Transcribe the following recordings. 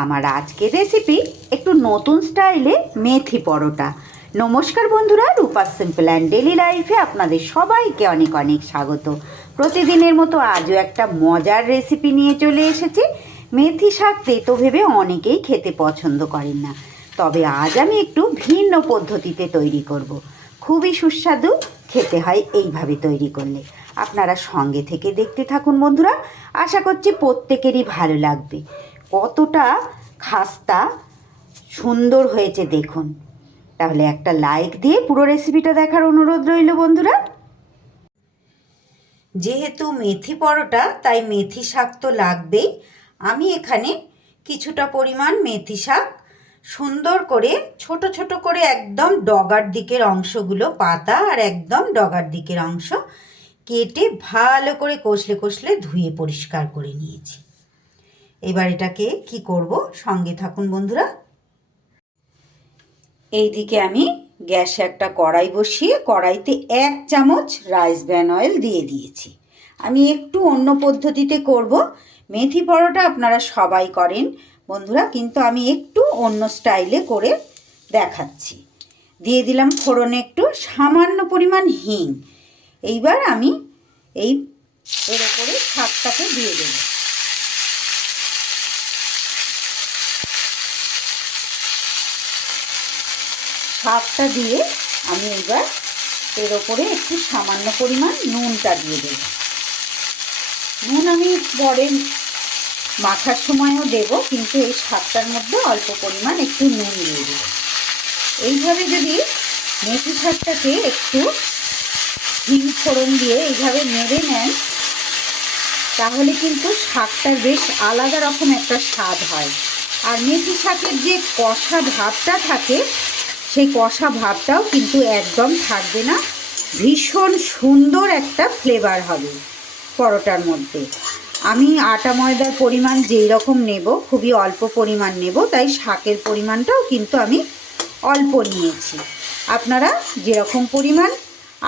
আমার আজকের রেসিপি একটু নতুন স্টাইলে মেথি পরোটা। নমস্কার বন্ধুরা, রূপা সিম্পল অ্যান্ড ডেলি লাইফে আপনাদের সবাইকে অনেক অনেক স্বাগত। প্রতিদিনের মতো আজও একটা মজার রেসিপি নিয়ে চলে এসেছি। মেথি শাক তেতো ভেবে অনেকেই খেতে পছন্দ করেন না, তবে আজ আমি একটু ভিন্ন পদ্ধতিতে তৈরি করব। খুবই সুস্বাদু খেতে হয় এইভাবে তৈরি করলে। আপনারা সঙ্গে থেকে দেখতে থাকুন বন্ধুরা, আশা করছি প্রত্যেকেরই ভালো লাগবে। কতটা খাস্তা সুন্দর হয়েছে দেখুন। তাহলে একটা লাইক দিয়ে পুরো রেসিপিটা দেখার অনুরোধ রইল বন্ধুরা। যেহেতু মেথি পরোটা, তাই মেথি শাক তো লাগবেই। আমি এখানে কিছুটা পরিমাণ মেথি শাক সুন্দর করে ছোট ছোট করে একদম ডগার দিকের অংশগুলো, পাতা আর একদম ডগার দিকের অংশ কেটে ভালো করে কষলে কষলে ধুয়ে পরিষ্কার করে নিয়েছি। এবার এটাকে কি করব, সঙ্গে থাকুন বন্ধুরা। এইদিকে আমি গ্যাসে একটা কড়াই বসিয়ে কড়াইতে 1 চামচ রাইস ব্র্যান অয়েল দিয়ে দিয়েছি। আমি একটু অন্য পদ্ধতিতে করব। মেথি পরোটা আপনারা সবাই করেন বন্ধুরা, কিন্তু আমি একটু অন্য স্টাইলে করে দেখাচ্ছি। দিয়ে দিলাম ফোড়নে একটু সামান্য পরিমাণ হিং। এইবার আমি এর ওপরে শাকটাকে দিয়ে দেব। শাকটা দিয়ে আমি এবার এর ওপরে একটু সামান্য পরিমাণ নুনটা দিয়ে দেব। নুন আমি পরে মাখার সময়ও দেব, কিন্তু এই শাকটার মধ্যে অল্প পরিমাণ একটু নুন দিয়ে দেব। এইভাবে যদি মেথি শাকটাকে একটু হিং ফোড়ন দিয়ে এইভাবে নেড়ে নেন, তাহলে কিন্তু শাকটার বেশ আলাদা রকম একটা স্বাদ হয়। আর মেথি শাকের যে কষা ভাবটা থাকে, সেই কষা ভাবটাও কিন্তু একদম থাকবে না। ভীষণ সুন্দর একটা ফ্লেভার হবে পরোটার মধ্যে। আমি আটা ময়দার পরিমাণ যেই রকম নেব, খুবই অল্প পরিমাণ নেব, তাই শাকের পরিমাণটাও কিন্তু আমি অল্প নিয়েছি। আপনারা যেরকম পরিমাণ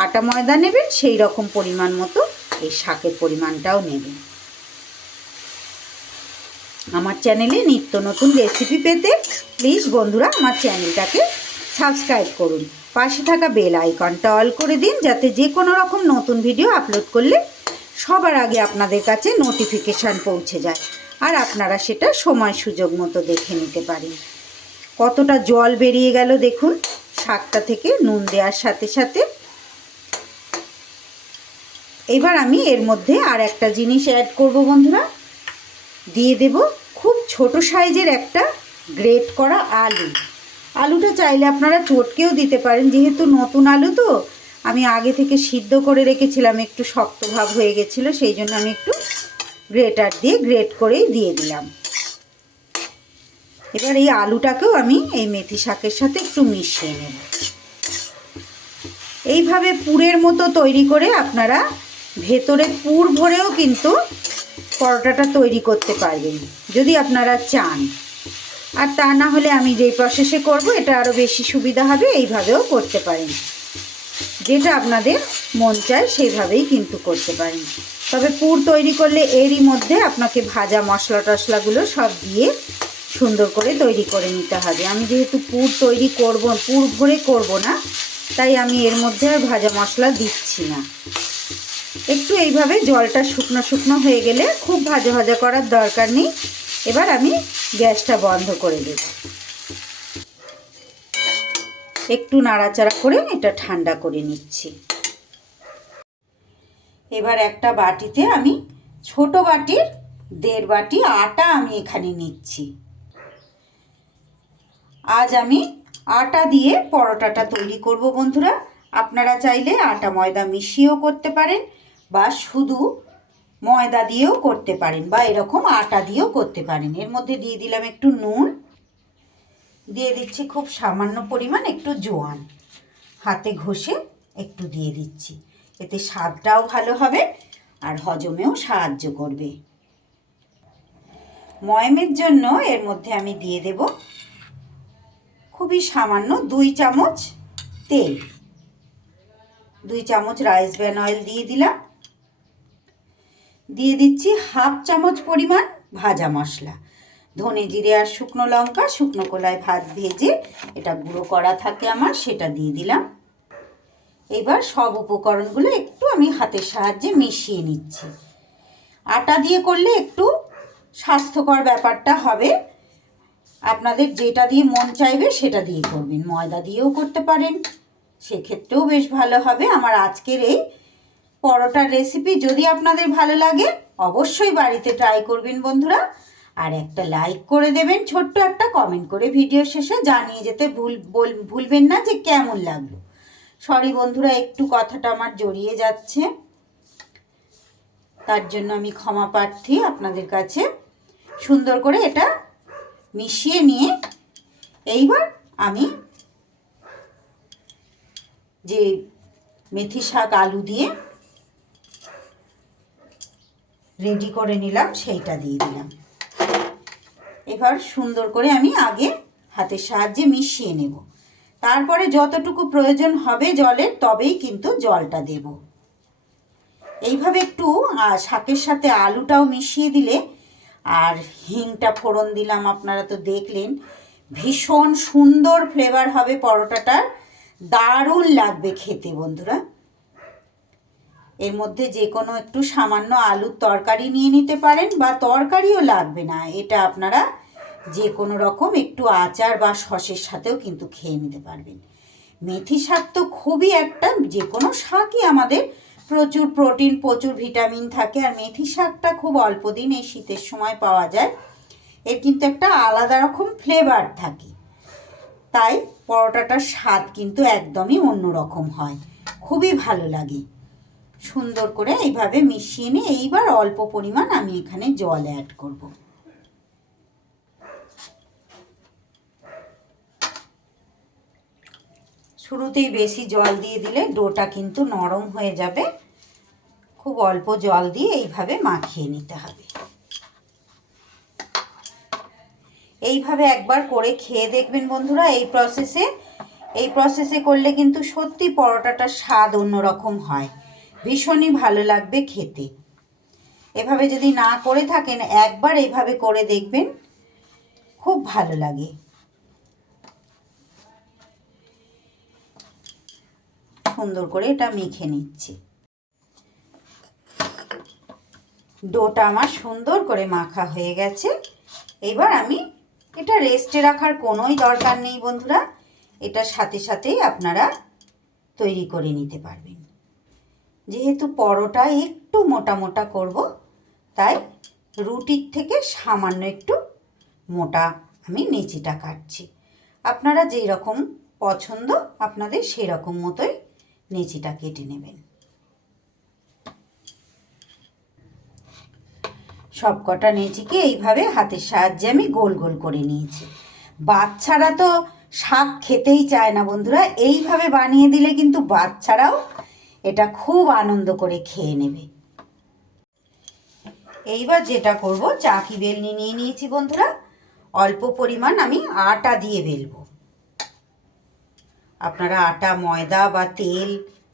আটা ময়দা নেবেন, সেই রকম পরিমাণ মতো এই শাকের পরিমাণটাও নেবেন। আমার চ্যানেলে নিত্য নতুন রেসিপি পেতে প্লিজ বন্ধুরা আমার চ্যানেলটাকে সাবস্ক্রাইব করুন। পাশে থাকা বেল আইকনটা অল করে দিন, যাতে যে কোনো রকম নতুন ভিডিও আপলোড করলে সবার আগে আপনাদের কাছে নোটিফিকেশান পৌঁছে যায়, আর আপনারা সেটা সময় সুযোগ মতো দেখে নিতে পারেন। কতটা জল বেরিয়ে গেল দেখুন শাকটা থেকে নুন দেওয়ার সাথে সাথে। এবার আমি এর মধ্যে আর একটা জিনিস অ্যাড করব বন্ধুরা। দিয়ে দেব খুব ছোট সাইজের একটা গ্রেট করা আলু। আলুটা চাইলে আপনারা চটকেও দিতে পারেন, যেহেতু নতুন আলু তো আমি আগে থেকে সিদ্ধ করে রেখেছিলাম, একটু শক্ত ভাব হয়ে গেছিলো, সেই জন্য আমি একটু গ্রেটার দিয়ে গ্রেট করেই দিয়ে দিলাম। এবার এই আলুটাকেও আমি এই মেথি শাকের সাথে একটু মিশিয়ে নেব। এইভাবে পুরের মতো তৈরি করে আপনারা ভেতরে পুর ভরেও কিন্তু পরোটাটা তৈরি করতে পারবেন যদি আপনারা চান। আর তা না হলে আমি যেই প্রসেসে করব, এটা আরও বেশি সুবিধা হবে, এইভাবেও করতে পারেন। যেটা আপনাদের মন চায় সেইভাবেই কিন্তু করতে পারেন। তবে পুর তৈরি করলে এরই মধ্যে আপনাকে ভাজা মশলা টশলাগুলো সব দিয়ে সুন্দর করে তৈরি করে নিতে হবে। আমি যেহেতু পুর তৈরি করব, পুর ভরে করব না, তাই আমি এর মধ্যে আর ভাজা মশলা দিচ্ছি না। একটু এইভাবে জলটা শুকনো শুকনো হয়ে গেলে, খুব ভাজা ভাজা করার দরকার নেই। এবার আমি গ্যাসটা বন্ধ করে দেব। একটু নাড়াচাড়া করে এটা ঠান্ডা করে নিচ্ছি। এবার একটা বাটিতে আমি ছোট বাটির 1.5 বাটি আটা আমি এখানে নিচ্ছি। আজ আমি আটা দিয়ে পরোটাটা তৈরি করব বন্ধুরা। আপনারা চাইলে আটা ময়দা মিশিয়েও করতে পারেন, বা শুধু ময়দা দিয়েও করতে পারেন, বা এরকম আটা দিয়েও করতে পারেন। এর মধ্যে দিয়ে দিলাম একটু নুন, দিয়ে দিচ্ছি খুব সামান্য পরিমাণ একটু জোয়ান, হাতে ঘষে একটু দিয়ে দিচ্ছি। এতে স্বাদটাও ভালো হবে আর হজমেও সাহায্য করবে। ময়মের জন্য এর মধ্যে আমি দিয়ে দেব খুবই সামান্য 2 চামচ তেল। 2 চামচ রাইস ব্র্যান অয়েল দিয়ে দিলাম। দিয়ে দিচ্ছি 1/2 চামচ পরিমাণ ভাজা মশলা। ধনে জিরে আর শুকনো লঙ্কা, শুকনো কলায় ভাত ভেজে এটা গুঁড়ো করা থাকে আমার, সেটা দিয়ে দিলাম। এবার সব উপকরণগুলো একটু আমি হাতের সাহায্যে মিশিয়ে নিচ্ছি। আটা দিয়ে করলে একটু স্বাস্থ্যকর ব্যাপারটা হবে, আপনাদের যেটা দিয়ে মন চাইবে সেটা দিয়ে করবেন। ময়দা দিয়েও করতে পারেন, সেক্ষেত্রেও বেশ ভালো হবে। আমার আজকের এই পরোটার রেসিপি যদি আপনাদের ভালো লাগে অবশ্যই বাড়িতে ট্রাই করবেন বন্ধুরা। আর একটা লাইক করে দেবেন, ছোট্ট একটা কমেন্ট করে ভিডিও শেষে জানিয়ে যেতে ভুলবেন না যে কেমন লাগলো। সরি বন্ধুরা, একটু কথাটা আমার জড়িয়ে যাচ্ছে, তার জন্য আমি ক্ষমা প্রার্থী আপনাদের কাছে। সুন্দর করে এটা মিশিয়ে নিয়ে এইবার আমি যে মেথি শাক আলু দিয়ে রেডি করে নিলাম সেইটা দিয়ে দিলাম। এবার সুন্দর করে আমি আগে হাতের সাহায্যে মিশিয়ে নেব, তারপরে যতটুকু প্রয়োজন হবে জলের তবেই কিন্তু জলটা দেব। এইভাবে একটু শাকের সাথে আলুটাও মিশিয়ে দিলে, আর হিংটা ফোড়ন দিলাম, আপনারা তো দেখলেন, ভীষণ সুন্দর ফ্লেভার হবে পরোটাটার, দারুণ লাগবে খেতে বন্ধুরা। এর মধ্যে যে কোনো একটু সামান্য আলুর তরকারি নিয়ে নিতে পারেন, বা তরকারিও লাগবে না, এটা আপনারা যে কোনো রকম একটু আচার বা সসের সাথেও কিন্তু খেয়ে নিতে পারবেন। মেথি শাক তো খুবই একটা, যে কোনো শাকই আমাদের প্রচুর প্রোটিন, প্রচুর ভিটামিন থাকে, আর মেথি শাকটা খুব অল্প দিন এই শীতের সময় পাওয়া যায়। এর কিন্তু একটা আলাদা রকম ফ্লেভার থাকে, তাই পরোটাটার স্বাদ কিন্তু একদমই অন্যরকম হয়, খুবই ভালো লাগে। সুন্দর করে এইভাবে মিশিয়ে নিয়ে এইবার অল্প পরিমাণ আমি এখানে জল অ্যাড করব। শুরুতেই বেশি জল দিয়ে দিলে ডোটা কিন্তু নরম হয়ে যাবে, খুব অল্প জল দিয়ে এইভাবে মাখিয়ে নিতে হবে। এইভাবে একবার করে খেয়ে দেখবেন বন্ধুরা। এই প্রসেসে করলে কিন্তু সত্যি পরোটাটার স্বাদ অন্যরকম হয়, ভীষণই ভালো লাগবে খেতে। এভাবে যদি না করে থাকেন একবার এইভাবে করে দেখবেন, খুব ভালো লাগে। সুন্দর করে এটা মেখে নিচ্ছি। ডোটা আমার সুন্দর করে মাখা হয়ে গেছে। এবার আমি এটা রেস্টে রাখার কোনোই দরকার নেই বন্ধুরা, এটার সাথে সাথেই আপনারা তৈরি করে নিতে পারবেন। যেহেতু পরোটা একটু মোটা মোটা করব, তাই রুটির থেকে সামান্য একটু মোটা আমি নেচিটা কাটছি। আপনারা যেই রকম পছন্দ আপনাদের সেই রকম মতোই নেচিটা কেটে নেবেন। সব কটা নেচিকে এইভাবে হাতের সাহায্যে আমি গোল গোল করে নিয়েছি। বাচ্চারা তো শাক খেতেই চায় না বন্ধুরা, এইভাবে বানিয়ে দিলে কিন্তু বাচ্চারাও এটা খুব আনন্দ করে খেয়ে নেবে। এইবার যেটা করব, চাকি বেলনি নিয়ে নিয়েছি বন্ধুরা, অল্প পরিমাণ আমি আটা দিয়ে বেলবো। আপনারা আটা, ময়দা বা তেল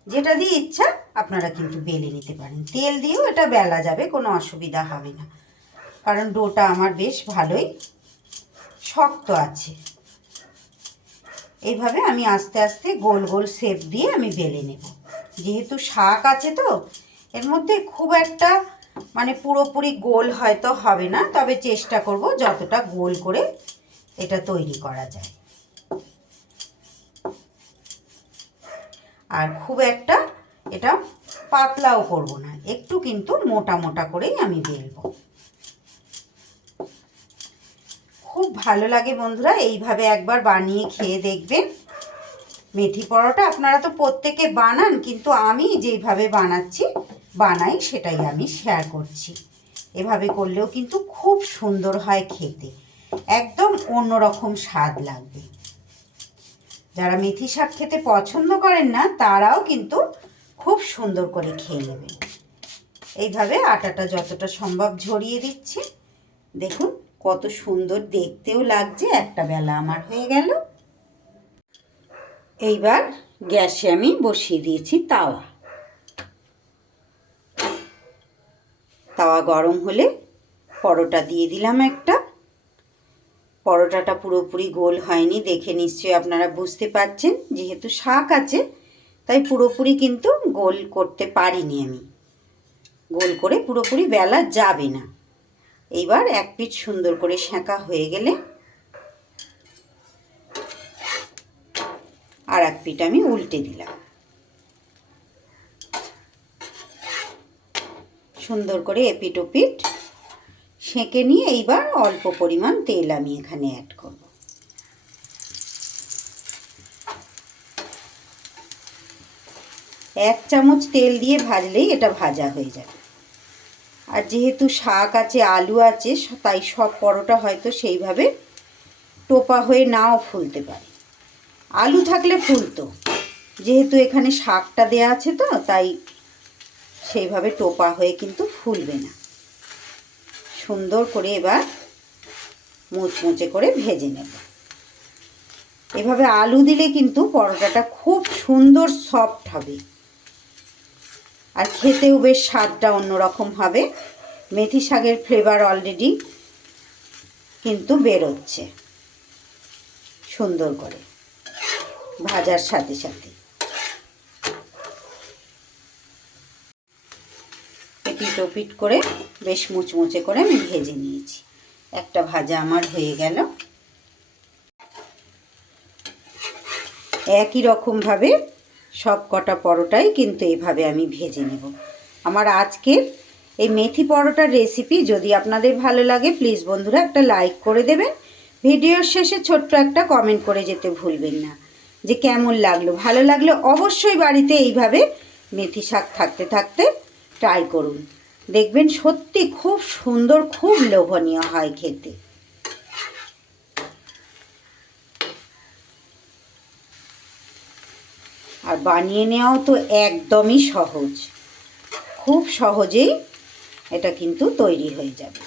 যেটা দিয়ে ইচ্ছা আপনারা কিন্তু বেলে নিতে পারেন। তেল দিয়েও এটা বেলা যাবে, কোনো অসুবিধা হবে না, কারণ ডোটা আমার বেশ ভালোই শক্ত আছে। এইভাবে আমি আস্তে আস্তে গোল গোল শেপ দিয়ে আমি বেলে নেব। যেহেতু শাক আছে তো এর মধ্যে, খুব একটা মানে পুরোপুরি গোল হয়তো হবে না, তবে চেষ্টা করব যতটা গোল করে এটা তৈরি করা যায়। আর খুব একটা এটা পাতলাও করব না, একটু কিন্তু মোটা মোটা করেই আমি বেলবো। খুব ভালো লাগে বন্ধুরা, এইভাবে একবার বানিয়ে খেয়ে দেখবেন। মেথি পরোটা আপনারা তো প্রত্যেকে বানান, কিন্তু আমি যেইভাবে বানাই সেটাই আমি শেয়ার করছি। এভাবে করলেও কিন্তু খুব সুন্দর হয় খেতে, একদম অন্যরকম স্বাদ লাগবে। যারা মেথি শাক খেতে পছন্দ করেন না তারাও কিন্তু খুব সুন্দর করে খেয়ে নেবেন। এইভাবে আটাটা যতটা সম্ভব ঝরিয়ে দিচ্ছি। দেখুন কত সুন্দর দেখতেও লাগছে। একটা বেলা আমার হয়ে গেল। এইবার গ্যাসে আমি বসিয়ে দিয়েছি তাওয়া। তাওয়া গরম হলে পরোটা দিয়ে দিলাম একটা, পরোটাটা পুরোপুরি গোল হয়নি, দেখে নিশ্চয়ই আপনারা বুঝতে পারছেন। যেহেতু শাক আছে তাই পুরোপুরি কিন্তু গোল করতে পারিনি আমি, গোল করে পুরোপুরি বেলা যাবে না। এইবার এক পিঠ সুন্দর করে সেঁকা হয়ে গেলে আর এক পিঠ আমি উল্টে দিলাম। সুন্দর করে এপিঠ ওপিঠ সেঁকে নিয়ে এইবার অল্প পরিমাণ তেল আমি এখানে অ্যাড করব। এক চামচ তেল দিয়ে ভাজলেই এটা ভাজা হয়ে যাবে। আর যেহেতু শাক আছে, আলু আছে, তাই সব পরোটা হয়তো সেইভাবে টোপা হয়ে নাও ফুলতে পারে। আলু থাকলে ফুলতো, যেহেতু এখানে শাকটা দেয়া আছে তো তাই সেইভাবে টোপা হয়ে কিন্তু ফুলবে না। সুন্দর করে এবার মুচমুচে করে ভেজে নেব। এভাবে আলু দিলে কিন্তু পরোটাটা খুব সুন্দর সফট হবে আর খেতেও বেশ স্বাদটা অন্যরকম হবে। মেথি শাকের ফ্লেভার অলরেডি কিন্তু বেরোচ্ছে সুন্দর করে ভাজার সাথে সাথে। এপিট ওপিট করে বেশ মুচমুচে করে আমি ভেজে নিয়েছি। একটা ভাজা আমার হয়ে গেল। একই রকমভাবে সব কটা পরোটাই কিন্তু এভাবে আমি ভেজে নেব। আমার আজকের এই মেথি পরোটার রেসিপি যদি আপনাদের ভালো লাগে প্লিজ বন্ধুরা একটা লাইক করে দেবেন। ভিডিওর শেষে ছোট্ট একটা কমেন্ট করে যেতে ভুলবেন না যে কেমন লাগলো। ভালো লাগলে অবশ্যই বাড়িতে এইভাবে মেথি শাক থাকতে থাকতে ট্রাই করুন, দেখবেন সত্যি খুব সুন্দর, খুব লোভনীয় হয় খেতে। আর বানিয়ে নেওয়াও তো একদমই সহজ, খুব সহজেই এটা কিন্তু তৈরি হয়ে যাবে।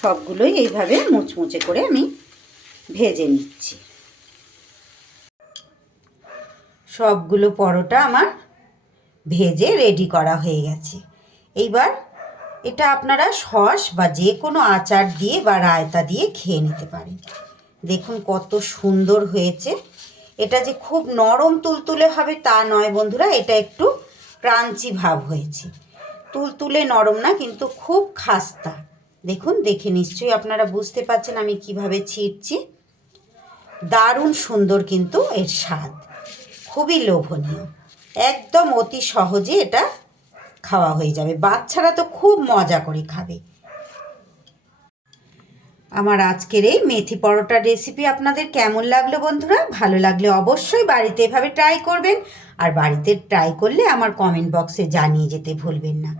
সবগুলোই এইভাবে মুচমুচে করে আমি ভেজে নিচ্ছি। সবগুলো পরোটা আমার ভেজে রেডি করা হয়ে গেছে। এইবার এটা আপনারা সস বা যে কোনো আচার দিয়ে বা রায়তা দিয়ে খেয়ে নিতে পারেন। দেখুন কত সুন্দর হয়েছে। এটা যে খুব নরম তুলতুলে হবে তা নয় বন্ধুরা, এটা একটু ক্রাঞ্চি ভাব হয়েছে, তুলতুলে নরম না, কিন্তু খুব খাস্তা। দেখুন, দেখে নিশ্চয়ই আপনারা বুঝতে পারছেন আমি কিভাবে ছিঁড়ছি। দারুণ সুন্দর কিন্তু এর স্বাদ, খুবই লোভনীয়, একদম অতি সহজে এটা খাওয়া হয়ে যাবে। বাচ্চারা তো খুব মজা করে খাবে। আমার আজকের এই মেথি পরোটার রেসিপি আপনাদের কেমন লাগলো বন্ধুরা? ভালো লাগলে অবশ্যই বাড়িতে এভাবে ট্রাই করবেন। আর বাড়িতে ট্রাই করলে আমার কমেন্ট বক্সে জানিয়ে যেতে ভুলবেন না।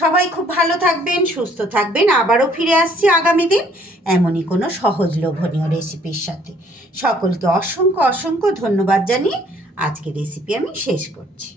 সবাই খুব ভালো থাকবেন, সুস্থ থাকবেন। আবারও ফিরে আসছি আগামী দিন এমনই কোনো সহজ লোভনীয় রেসিপির সাথে। সকলকে অসংখ্য অসংখ্য ধন্যবাদ জানিয়ে আজকের রেসিপি আমি শেষ করছি।